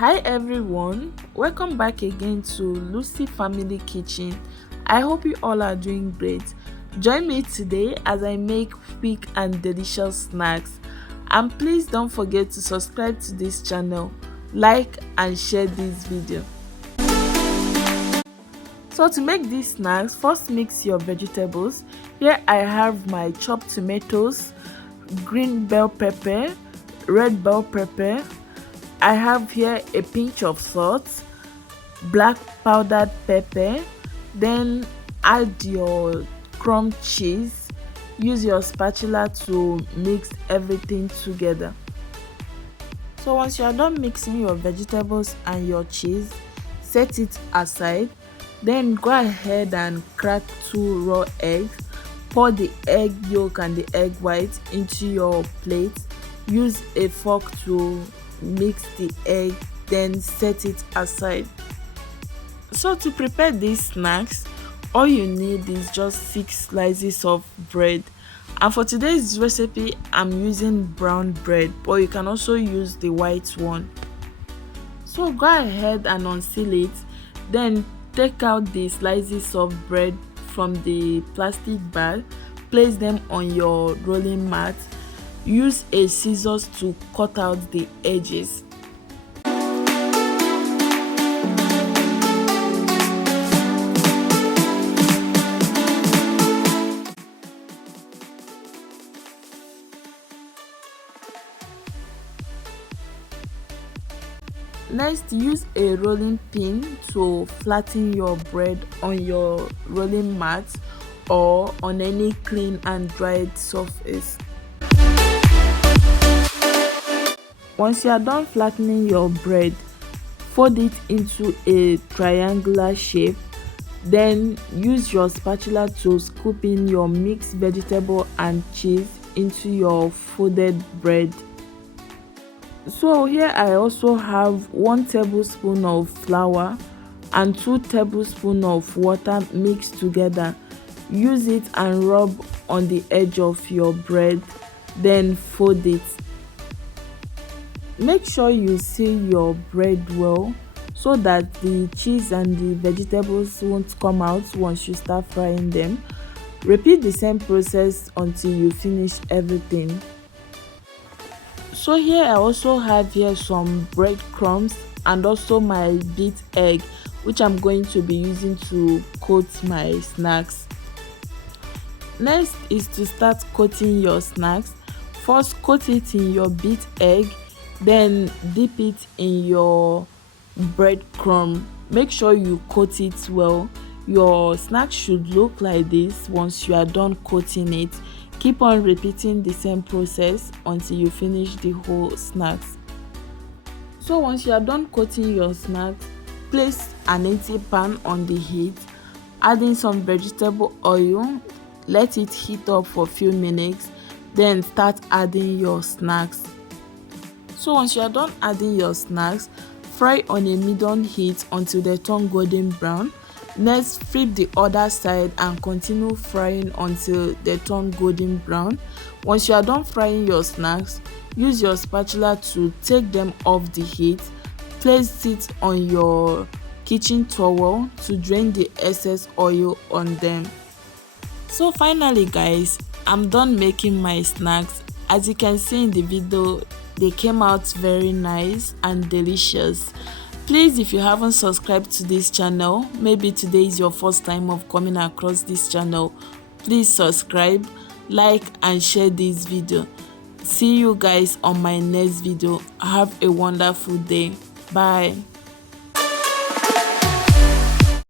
Hi everyone, welcome back again to Lucy Family Kitchen. I hope you all are doing great. Join me today as I make quick and delicious snacks. And please don't forget to subscribe to this channel, like and share this video. So to make these snacks, first mix your vegetables. Here I have my chopped tomatoes, green bell pepper, red bell pepper. I have here a pinch of salt, black powdered pepper. Then add your crumb cheese. Use your spatula to mix everything together. So once you are done mixing your vegetables and your cheese, set it aside. Then go ahead and crack 2 raw eggs. Pour the egg yolk and the egg white into your plate. Use a fork to mix the egg, then set it aside. So to prepare these snacks, all you need is just 6 slices of bread. And for today's recipe, I'm using brown bread, but you can also use the white one. So go ahead and unseal it, then take out the slices of bread from the plastic bag. Place them on your rolling mat. Use a scissors to cut out the edges. Next, use a rolling pin to flatten your bread on your rolling mat or on any clean and dried surface. Once you are done flattening your bread, fold it into a triangular shape. Then use your spatula to scoop in your mixed vegetable and cheese into your folded bread. So here I also have 1 tablespoon of flour and 2 tablespoons of water mixed together. Use it and rub on the edge of your bread, then fold it. Make sure you seal your bread well so that the cheese and the vegetables won't come out once you start frying them. Repeat the same process until you finish everything. So here I also have here some breadcrumbs and also my beat egg, which I'm going to be using to coat my snacks. Next is to start coating your snacks. First coat it in your beat egg, then dip it in your breadcrumb. Make sure you coat it well. Your snack should look like this once you are done coating it. Keep on repeating the same process until you finish the whole snacks. So once you are done coating your snacks, place an empty pan on the heat, add in some vegetable oil, let it heat up for a few minutes, then start adding your snacks. So once you are done adding your snacks, fry on a medium heat until they turn golden brown. Next, flip the other side and continue frying until they turn golden brown. Once you are done frying your snacks, use your spatula to take them off the heat. Place it on your kitchen towel to drain the excess oil on them. So finally guys, I'm done making my snacks. As you can see in the video, they came out very nice and delicious. Please, if you haven't subscribed to this channel, maybe today is your first time of coming across this channel, please subscribe, like and share this video. See you guys on my next video. Have a wonderful day. Bye.